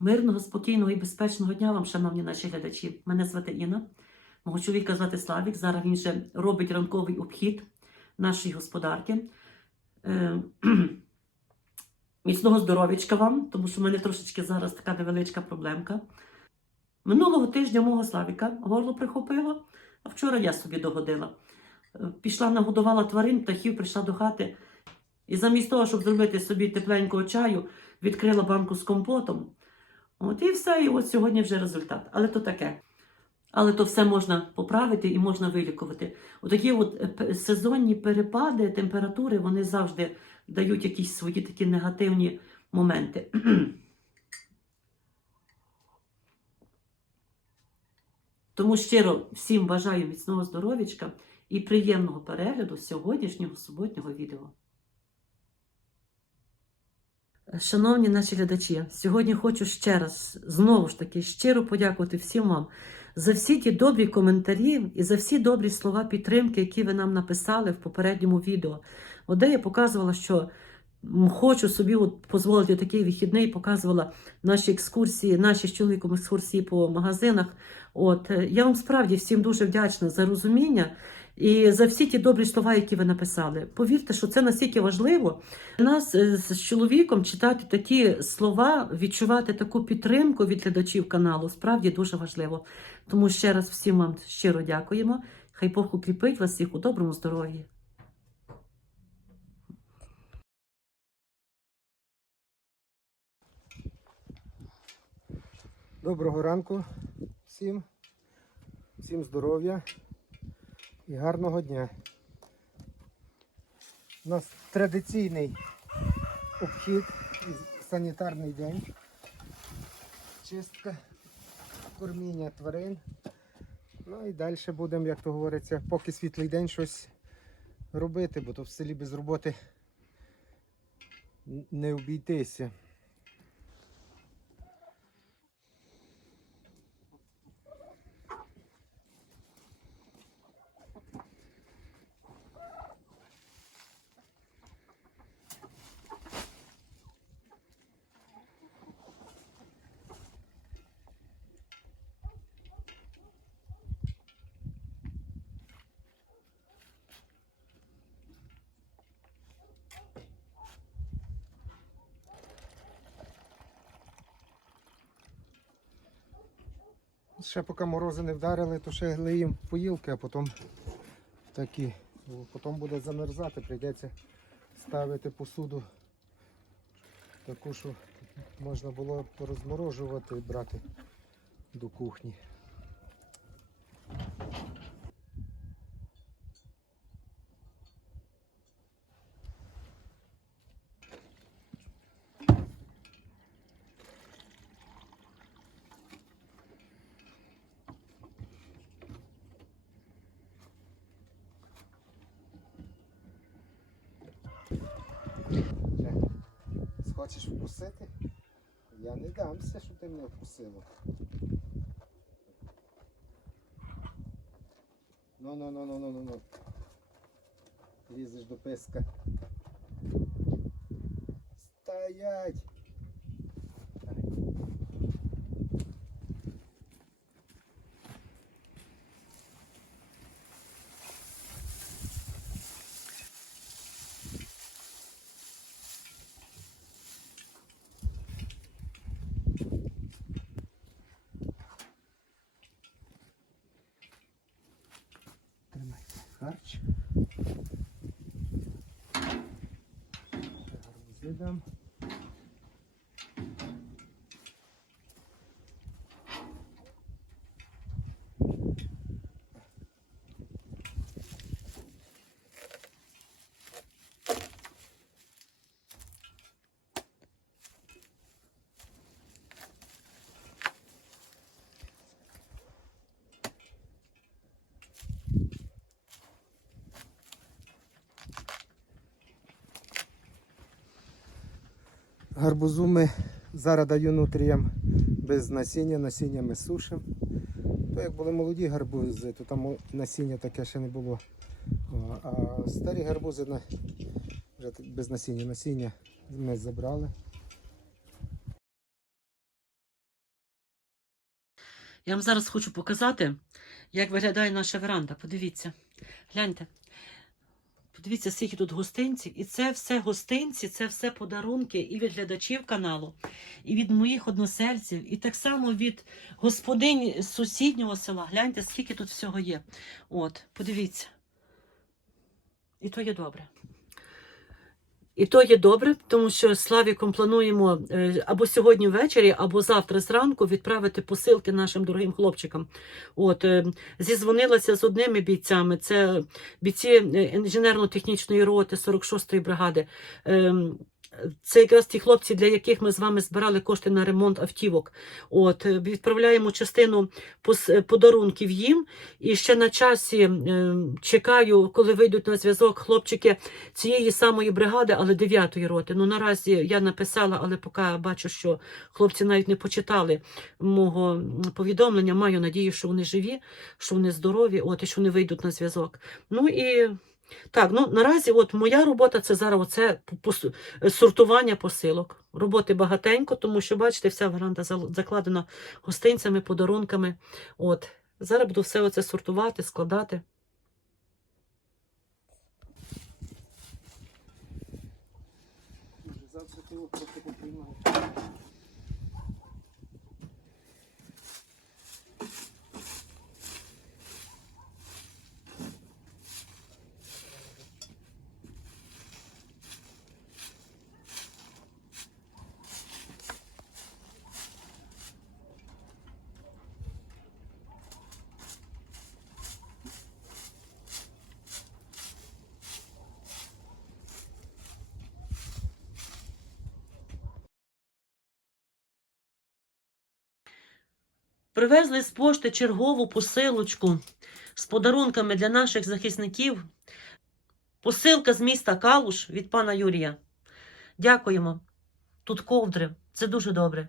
Мирного, спокійного і безпечного дня вам, шановні наші глядачі. Мене звати Інна. Мого чоловіка звати Славік. Зараз він ще робить ранковий обхід нашої господарки. Е, Міцного здоров'ячка вам, тому що в мене трошечки зараз така невеличка проблемка. Минулого тижня мого Славіка горло прихопило, а вчора я собі догодила. Е, Пішла, нагодувала тварин, птахів, прийшла до хати. І замість того, щоб зробити собі тепленького чаю, відкрила банку з компотом. От і все, і от сьогодні вже результат. Але то таке. Але то все можна поправити і можна вилікувати. Отакі от е, сезонні перепади температури, вони завжди дають якісь свої такі негативні моменти. Тому щиро всім бажаю міцного здоров'ячка і приємного перегляду сьогоднішнього суботнього відео. Шановні наші глядачі, сьогодні хочу ще раз знову ж таки щиро подякувати всім вам за всі ті добрі коментарі і за всі добрі слова підтримки, які ви нам написали в попередньому відео. От де я показувала, що хочу собі от дозволити такий вихідний, показувала наші екскурсії, наші з чоловіком екскурсії по магазинах. От е, я вам справді всім дуже вдячна за розуміння і за всі ті добрі слова, які ви написали. Повірте, що це настільки важливо. Нас е, з чоловіком читати такі слова, відчувати таку підтримку від глядачів каналу справді дуже важливо. Тому ще раз всім вам щиро дякуємо. Хай Бог укріпить вас всіх у доброму здоров'ї. Доброго ранку всім, всім здоров'я і гарного дня. У нас традиційний обхід санітарний день. Чистка, корміння тварин. Ну і далі будемо, як то говориться, поки світлий день щось робити, бо то в селі без роботи не обійтися. Ще поки морози не вдарили, то ще глиїм поїлки, а потім такі. Потім буде замерзати, прийдеться ставити посуду таку, що можна було розморожувати і брати до кухні. Е, Вкусити? Я не дамся, що ти мене вкусило. Ну, ну, ну, ну, ну, ну, ну. Лізеш до писка. Стоять! Гарбузи Гарбузу ми зараз даю нутріям без насіння, насіння ми сушимо. То як були молоді гарбузи, то там насіння таке ще не було. А старі гарбузи вже без насіння. Насіння ми забрали. Я вам зараз хочу показати, як виглядає наша веранда. Подивіться. Гляньте. Подивіться, скільки тут гостинців. І це все гостинці, це все подарунки і від глядачів каналу, і від моїх односельців, і так само від господинь сусіднього села. Гляньте, скільки тут всього є. От, подивіться. І то є добре. І то є добре, тому що Славіком плануємо е, або сьогодні ввечері, або завтра зранку відправити посилки нашим дорогим хлопчикам. От е, зізвонилася з одними бійцями. Це бійці е, інженерно-технічної роти 46-ї бригади. Це якраз ті хлопці, для яких ми з вами збирали кошти на ремонт автівок. От е, відправляємо частину е, подарунків їм. І ще на часі е, чекаю, коли вийдуть на зв'язок хлопчики цієї самої бригади, але 9-ї роти. Ну наразі я написала, але поки бачу, що хлопці навіть не почитали мого повідомлення. Маю надію, що вони живі, що вони здорові, от і що вони вийдуть на зв'язок. Ну і так, ну наразі, от моя робота це зараз оце сортування посилок. Роботи багатенько, тому що, бачите, вся веранда закладена гостинцями, подарунками. От зараз буду все оце сортувати, складати. Завтра ти його просто поприймаєш. Привезли з пошти чергову посилочку з подарунками для наших захисників. Посилка з міста Калуш від пана Юрія. Дякуємо. Тут ковдри. Це дуже добре.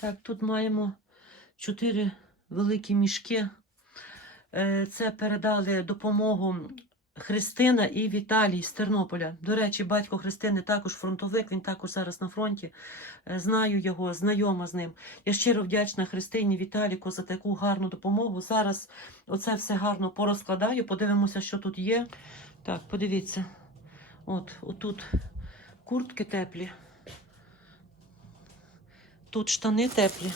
Так, тут маємо чотири великі мішки. Е, Це передали допомогу Христина і Віталій з Тернополя. До речі, батько Христини також фронтовик, він також зараз на фронті. Е, Знаю його, знайома з ним. Я щиро вдячна Христині Віталіку за таку гарну допомогу. Зараз оце все гарно порозкладаю, подивимося, що тут є. Так, подивіться. От, отут куртки теплі. Тут штани теплі.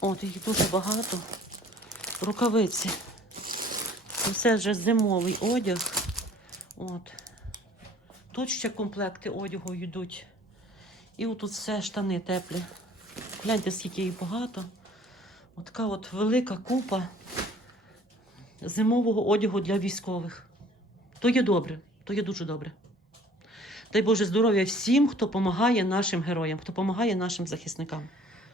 От, їх дуже багато. Рукавиці. Це вже зимовий одяг. От. Тут ще комплекти одягу йдуть. І отут все штани теплі. Гляньте, скільки їх багато. От така от велика купа зимового одягу для військових. То є добре, то є дуже добре. Дай Боже здоров'я всім, хто допомагає нашим героям, хто допомагає нашим захисникам.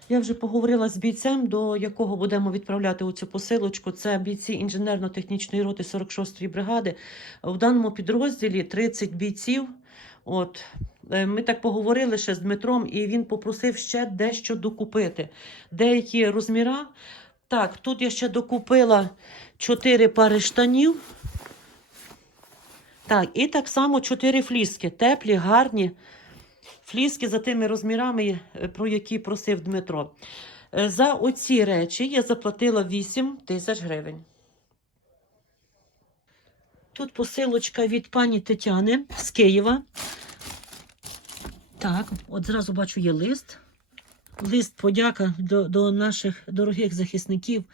Я вже поговорила з бійцем, до якого будемо відправляти оцю посилочку. Це бійці інженерно-технічної роти 46-ї бригади. В даному підрозділі 30 бійців. От е, ми так поговорили ще з Дмитром, і він попросив ще дещо докупити. Деякі розміра. Так, тут я ще докупила 4 пари штанів. Так, і так само 4 фліски. Теплі, гарні фліски за тими розмірами, е, про які просив Дмитро. Е, За оці речі я заплатила 8 тисяч гривень. Тут посилочка від пані Тетяни з Києва. Так, от зразу бачу є лист. Лист подяка до, до наших дорогих захисників.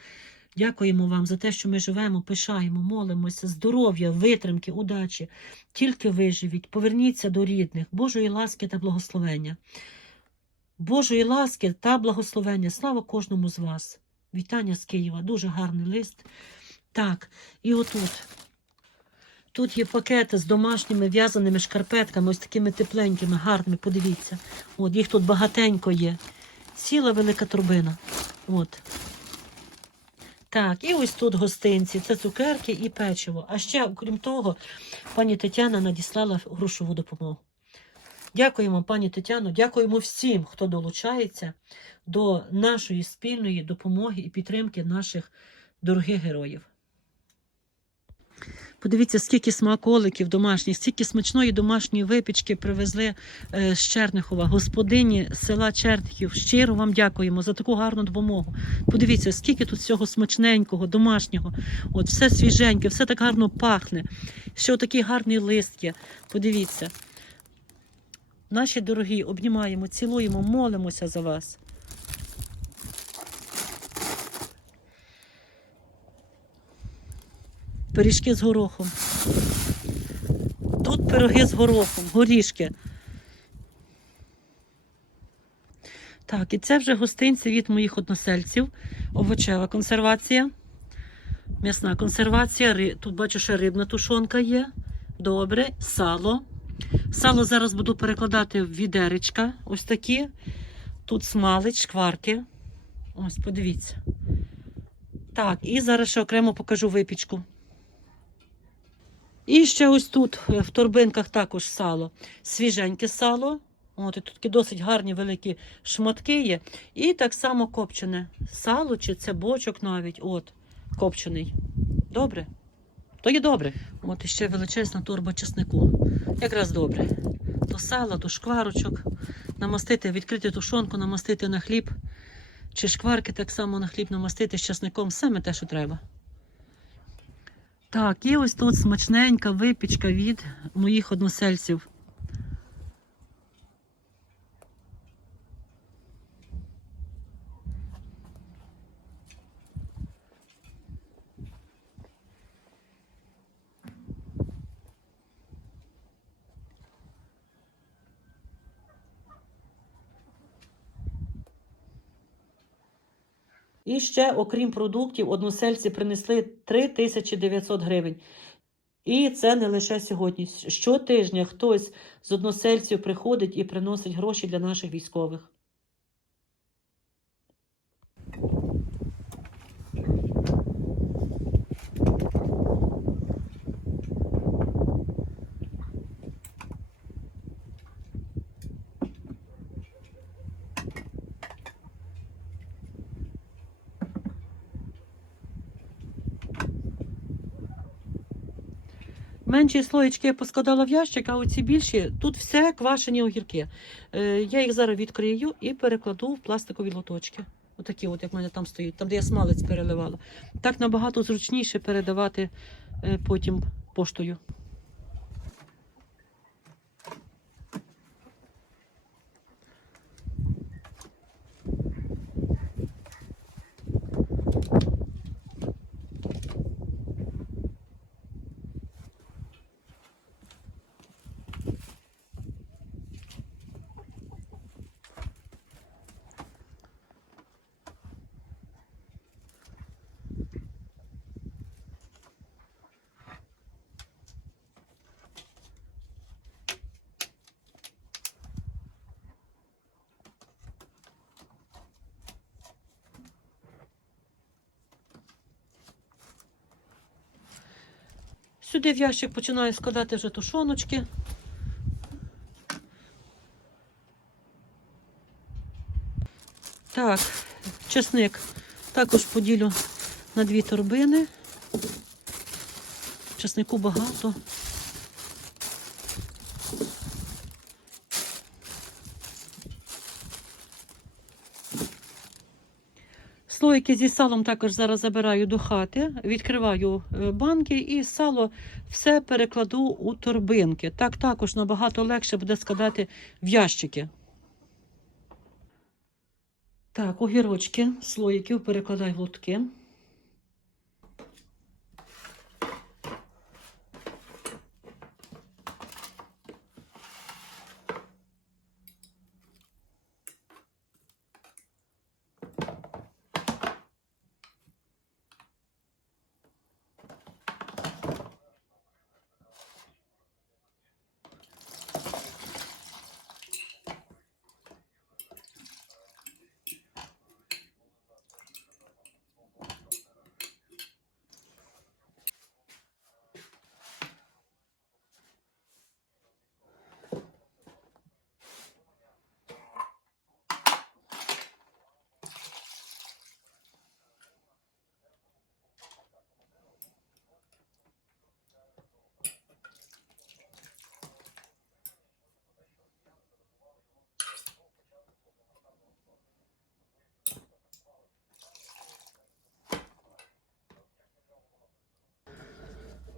Дякуємо вам за те, що ми живемо, пишаємо, молимося, здоров'я, витримки, удачі. Тільки виживіть, поверніться до рідних, Божої ласки та благословення. Божої ласки та благословення. Слава кожному з вас. Вітання з Києва. Дуже гарний лист. Так, і отут. Тут є пакети з домашніми в'язаними шкарпетками, ось такими тепленькими, гарними. Подивіться. От їх тут багатенько є. Ціла велика турбина. От. Так, і ось тут гостинці, це цукерки і печиво. А ще, окрім того, пані Тетяна надіслала грошову допомогу. Дякуємо, пані Тетяно, дякуємо всім, хто долучається до нашої спільної допомоги і підтримки наших дорогих героїв. Подивіться, скільки смаколиків домашніх, скільки смачної домашньої випічки привезли е, з Чернихова. Господині села Чернихів. Щиро вам дякуємо за таку гарну допомогу. Подивіться, скільки тут всього смачненького, домашнього. От все свіженьке, все так гарно пахне. Ще такий гарний лист є. Подивіться. Наші дорогі, обнімаємо, цілуємо, молимося за вас. Пиріжки з горохом. Тут пироги з горохом, горішки. Так, і це вже гостинці від моїх односельців. Овочева консервація. М'ясна консервація. Тут бачу, що рибна тушонка є. Добре, сало. Сало зараз буду перекладати в відеречка. Ось такі. Тут смалич, шкварки. Ось, подивіться. Так, і зараз ще окремо покажу випічку. І ще ось тут е, в торбинках також сало. Свіженьке сало. От, і тут такі досить гарні великі шматки є. І так само копчене сало, чи це бочок навіть. От, копчений. Добре? То є добре. От іще величезна торба чеснику. Якраз добре. То сало, то шкварочок. Намастити, відкрити тушонку, намастити на хліб. Чи шкварки так само на хліб намастити з часником. Саме те, що треба. Так, і ось тут смачненька випічка від моїх односельців. І ще, окрім продуктів, односельці принесли 3900 гривень. І це не лише сьогодні. Щотижня хтось з односельців приходить і приносить гроші для наших військових. Менші слоєчки я поскладала в ящик, а оці більші тут все квашені огірки. Е, я їх зараз відкрию і перекладу в пластикові лоточки. Отакі, от як в мене там стоїть, там де я смалець переливала. Так набагато зручніше передавати е, потім поштою. Сюди в ящик починаю складати вже тушоночки. Так, чесник також поділю на дві торбини. Чеснику багато. Слоїки зі салом також зараз забираю до хати, відкриваю е, банки і сало все перекладу у торбинки. Так також набагато легше буде складати в ящики. Так, огірочки, слоїків перекладаю в лотки.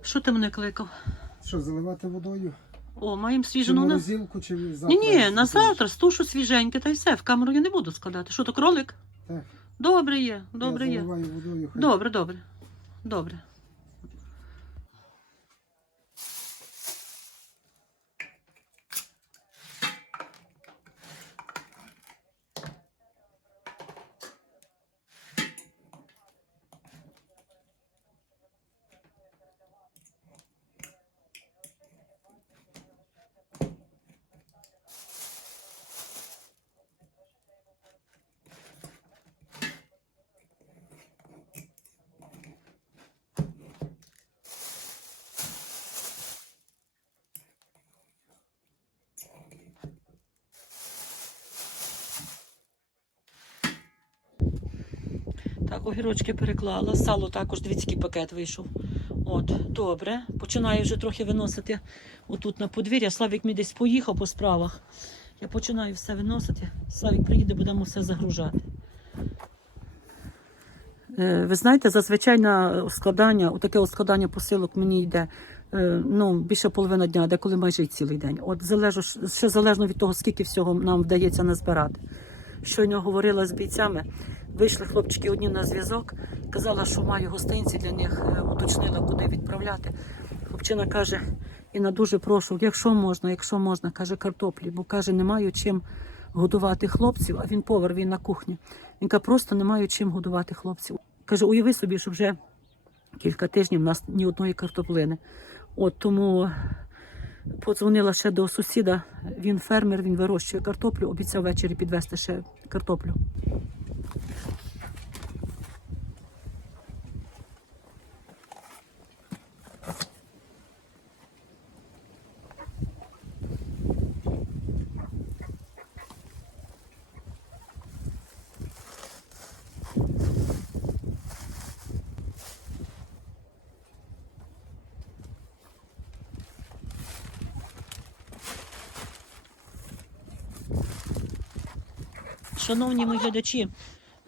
Що ти мене кликав? Що, заливати водою? О, маємо Чи свіжу ну, на... морозилку, чи завтра? Ні, ні, на завтра стушу свіженьке, та й все. В камеру я не буду складати. Що то кролик? Так. Добре є, добре я є. заливаю водою. хай. Добре, добре. Добре. Так, огірочки переклала. Сало також двіцький пакет вийшов. От, добре. Починаю вже трохи виносити отут на подвір'я. Славік мій десь поїхав по справах. Я починаю все виносити. Славік приїде, будемо все загружати. Е, Ви знаєте, зазвичай на складання, таке складання посилок мені йде е, ну, більше половина дня, деколи майже й цілий день. От залежу, ще залежно від того, скільки всього нам вдається назбирати. Щойно говорила з бійцями, вийшли хлопчики одні на зв'язок, казала, що маю гостинці для них, е, уточнила, куди відправляти. Хлопчина каже, Інна, дуже прошу, якщо можна, якщо можна, каже, картоплі, бо каже, не маю чим годувати хлопців, а він повар, він на кухні. Він каже, просто не маю чим годувати хлопців. Каже, уяви собі, що вже кілька тижнів у нас ні одної картоплини. От тому подзвонила ще до сусіда. Він фермер, він вирощує картоплю, обіцяв ввечері підвезти ще картоплю. Шановні мої глядачі,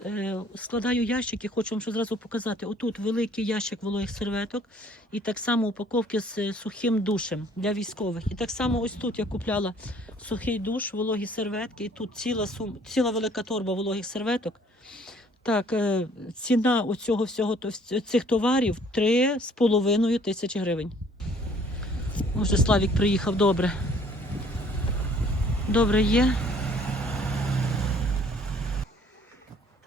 е, складаю ящики, хочу вам що зразу показати. Отут великий ящик вологих серветок, і так само упаковки з е, сухим душем для військових. І так само ось тут я купляла сухий душ, вологі серветки, і тут ціла сум, ціла велика торба вологих серветок. Так, е, ціна оцього всього цих товарів 3,5 тисячі гривень. Може, Славік приїхав добре. Добре є.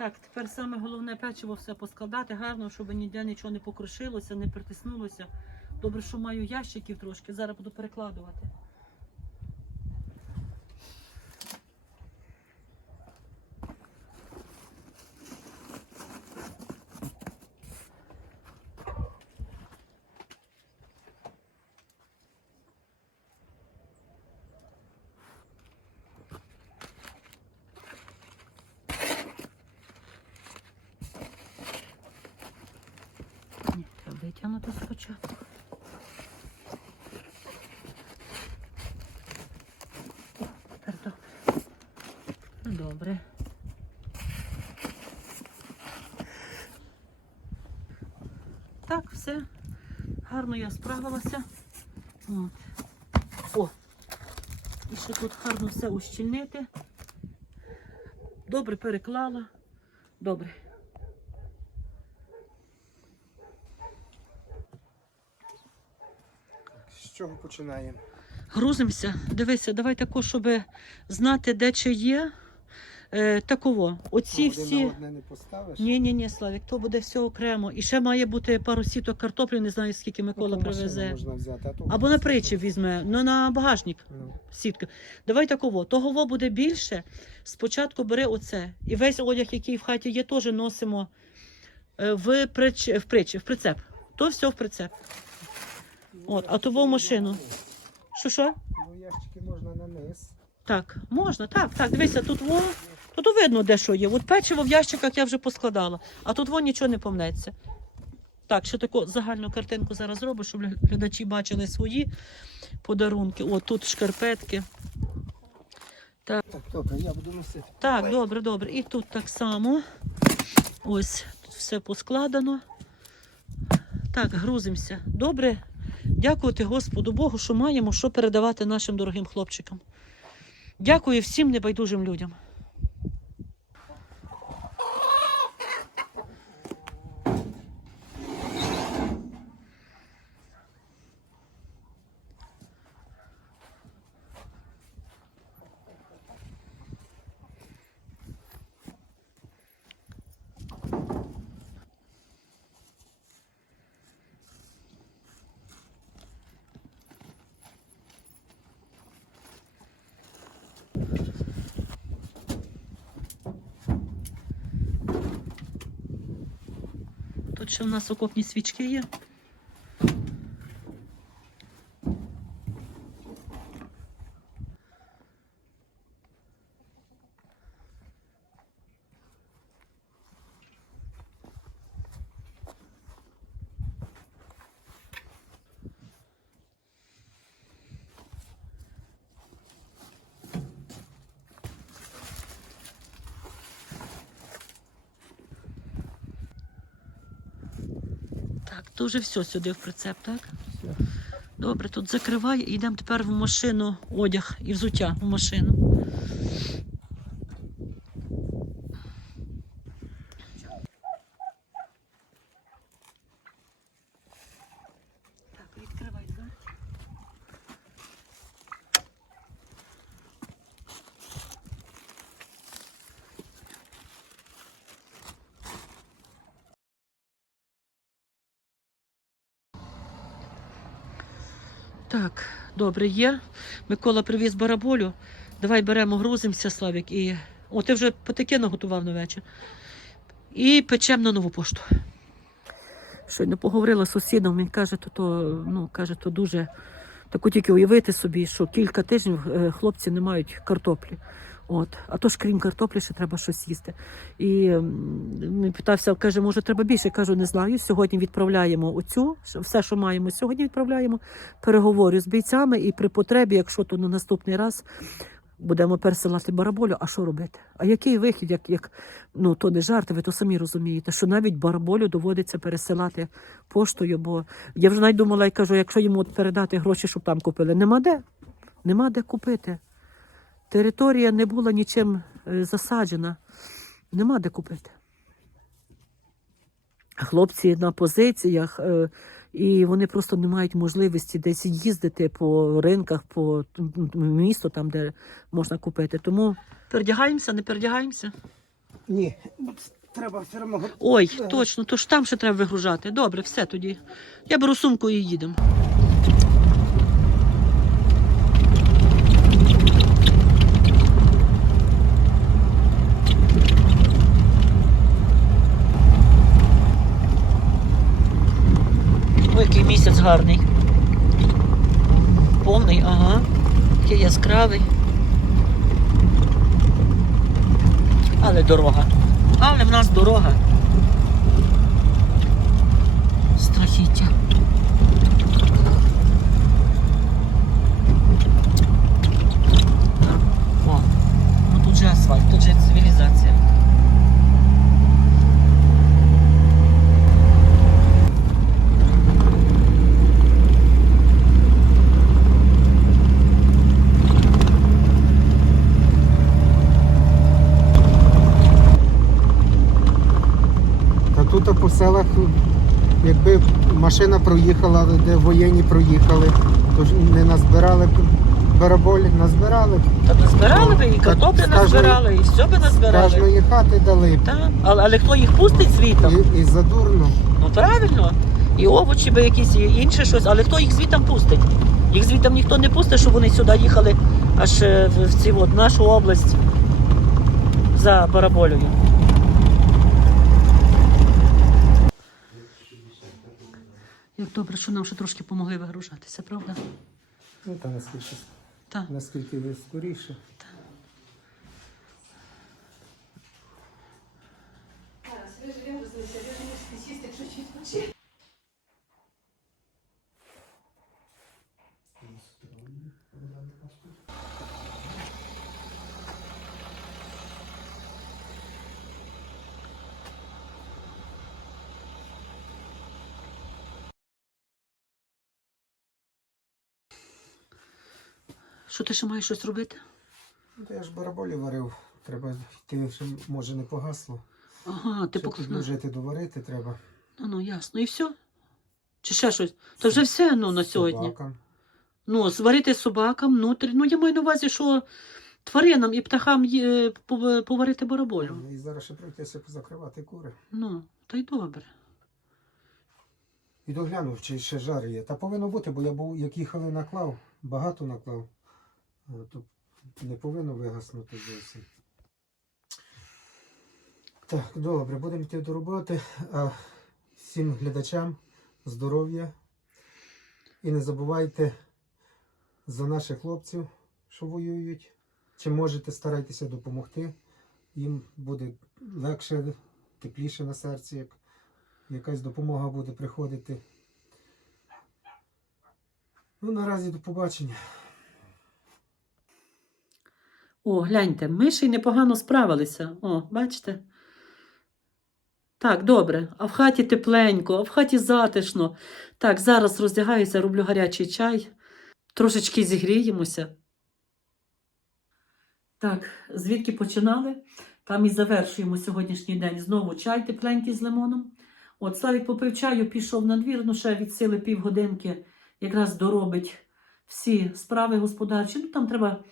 Так, тепер саме головне печиво все поскладати гарно, щоб ніде нічого не покрушилося, не притиснулося. Добре, що маю ящиків трошки, зараз буду перекладувати. Ні, треба витягнути спочатку. О, тепер добре. Ну, Добре. Так, все. Гарно я справилася. От. О! І ще тут гарно все ущільнити. Добре переклала. Добре. З чого починаємо? Грузимося. Дивися, давай тако, щоб знати, де чи є. Е, таково. Оці Один всі. на одне не поставиш? Ні, ні, ні, Славік, то буде все окремо. І ще має бути пару сіток картоплі, не знаю, скільки Ну, Микола то машину привезе. Можна взяти, а то Або на причіп візьме, ну на багажник Ну, сітка. Давай таково. Того буде більше. Спочатку бери оце. І весь одяг, який в хаті є, теж носимо е, в, прич... в, прич... в прицеп. То все в прицеп. От, а того в машину. Що що? Ну, ящики можна на низ. Так, можна, так, так. Дивися, тут во. Тут видно, де що є. От печиво в ящиках я вже поскладала, а тут во нічого не помнеться. Так, ще таку загальну картинку зараз зроблю, щоб глядачі бачили свої подарунки. О, тут шкарпетки. Так, добре, я буду носити. Так, добре, добре. І тут так само. Ось тут все поскладено. Так, грузимося. Добре. Дякувати Господу Богу, що маємо що передавати нашим дорогим хлопчикам. Дякую всім небайдужим людям. Тут ще в нас окопні свічки є. Так, то вже все сюди в прицеп, так? Все. Добре, тут закривай йдемо тепер в машину одяг і взуття в машину. Так, добре, є. Микола привіз бараболю. Давай беремо, грузимося, Славік, і. О, ти вже потики наготував на вечір. І печемо на нову пошту. Щойно поговорила з сусідом, він каже, то, то, ну, каже, то дуже. Таку тільки уявити собі, що кілька тижнів е, хлопці не мають картоплі. От. А то ж крім картоплі, ще треба щось їсти. І питався, каже, може, треба більше. Кажу, не знаю. Сьогодні відправляємо оцю, все, що маємо, сьогодні відправляємо. Переговорю з бійцями, і при потребі, якщо то на наступний раз будемо пересилати бараболю, а що робити? А який вихід, як, як ну то не жарти, ви то самі розумієте, що навіть бараболю доводиться пересилати поштою, бо я вже навіть думала і кажу, якщо йому передати гроші, щоб там купили, нема де. Нема де купити. Територія не була нічим е, засаджена, нема де купити. Хлопці на позиціях, е, і вони просто не мають можливості десь їздити по ринках, по місту, там, де можна купити. Тому передягаємося, не передягаємося. Ні, треба все одно. Ой, точно, то ж там ще треба вигружати. Добре, все тоді. Я беру сумку і їдемо. Гарний. Повний, ага. Який яскравий. Але дорога. Але в нас дорога. Страхіття. О, ну тут же асфальт, тут же цивілізація. Та тут по селах, якби машина проїхала, де воєнні проїхали, то ж не назбирали бараболі, назбирали. Та назбирали би, і картоплі назбирали, і все би З назбирали. кожної хати дали. б. Так, але, але хто їх пустить звітом? І, і задурно. Ну правильно. І овочі би якісь, і інше щось, але хто їх звітом пустить? Їх звітом ніхто не пустить, щоб вони сюди їхали аж е, в, в ці от, нашу область за бараболею. Як добре, що нам ще трошки помогли вигружатися, правда? Ну та наскільки, та. наскільки ви скоріше. Свежий вимпус, свежий специфік, що чуть Що ти ще маєш щось робити? Ну, то я ж бараболі варив. Треба йти, ще, може не погасло. Ага, ти Ще поклав. підложити, доварити треба. Ну, ну, ясно. І все? Чи ще щось? То вже все ну, на сьогодні. Собакам. Ну, зварити собакам, внутрі. Ну, я маю на увазі, що тваринам і птахам є, пов- поварити бараболю. І зараз ще пройтися позакривати кури. Ну, та й добре. І доглянув, чи ще жар є. Та повинно бути, бо я був, як їхали, наклав, багато наклав. А, То не повинно вигаснути зовсім. Так, добре, будемо йти до роботи. Всім глядачам здоров'я. І не забувайте за наших хлопців, що воюють. Чи можете, старайтеся допомогти. Їм буде легше, тепліше на серці, як якась допомога буде приходити. Ну, наразі до побачення. О, гляньте, ми ще й непогано справилися. О, бачите? Так, добре. А в хаті тепленько, а в хаті затишно. Так, зараз роздягаюся, роблю гарячий чай. Трошечки зігріємося. Так, звідки починали? Там і завершуємо сьогоднішній день. Знову чай тепленький з лимоном. От Славік попив чаю, пішов на двір, ну ще від сили півгодинки якраз доробить всі справи господарчі. Ну там треба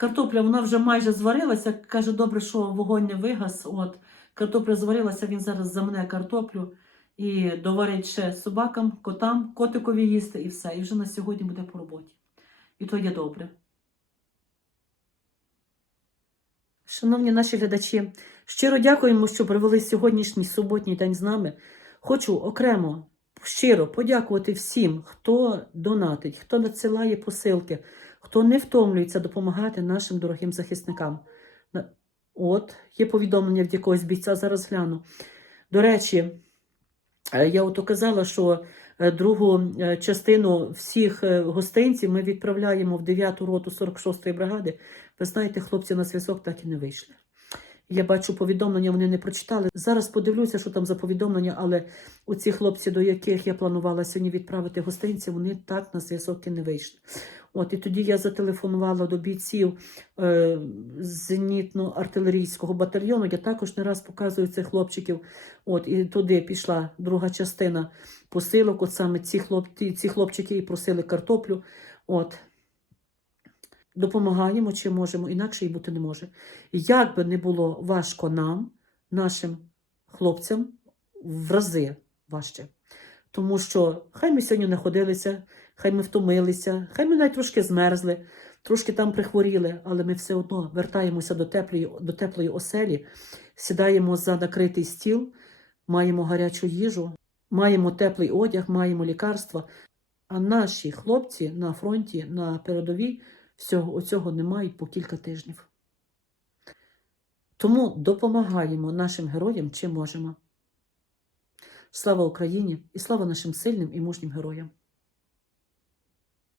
Картопля вона вже майже зварилася. Каже, добре, що вогонь не вигас. От картопля зварилася, він зараз замне картоплю і доварить ще собакам, котам, котикові їсти і все. І вже на сьогодні буде по роботі. І то є добре. Шановні наші глядачі, щиро дякуємо, що провели сьогоднішній суботній день з нами. Хочу окремо щиро подякувати всім, хто донатить, хто надсилає посилки хто не втомлюється допомагати нашим дорогим захисникам. От, є повідомлення від якогось бійця, зараз гляну. До речі, е, я от казала, що е, другу е, частину всіх гостинців ми відправляємо в 9-ту роту 46-ї бригади. Ви знаєте, хлопці на зв'язок так і не вийшли. Я бачу повідомлення, вони не прочитали. Зараз подивлюся, що там за повідомлення, але оці хлопці, до яких я планувала сьогодні відправити гостинці, вони так на зв'язок і не вийшли. От і тоді я зателефонувала до бійців е, зенітно-артилерійського батальйону. Я також не раз показую цих хлопчиків. От і туди пішла друга частина посилок. От саме ці хлопці, ці хлопчики і просили картоплю. От допомагаємо, чи можемо, інакше і бути не може. Як би не було важко нам, нашим хлопцям, в рази важче. Тому що хай ми сьогодні знаходилися, хай ми втомилися, хай ми навіть трошки змерзли, трошки там прихворіли, але ми все одно вертаємося до теплої, до теплої оселі, сідаємо за накритий стіл, маємо гарячу їжу, маємо теплий одяг, маємо лікарства. А наші хлопці на фронті, на передовій, всього оцього не по кілька тижнів. Тому допомагаємо нашим героям чим можемо. Слава Україні і слава нашим сильним і мужнім героям!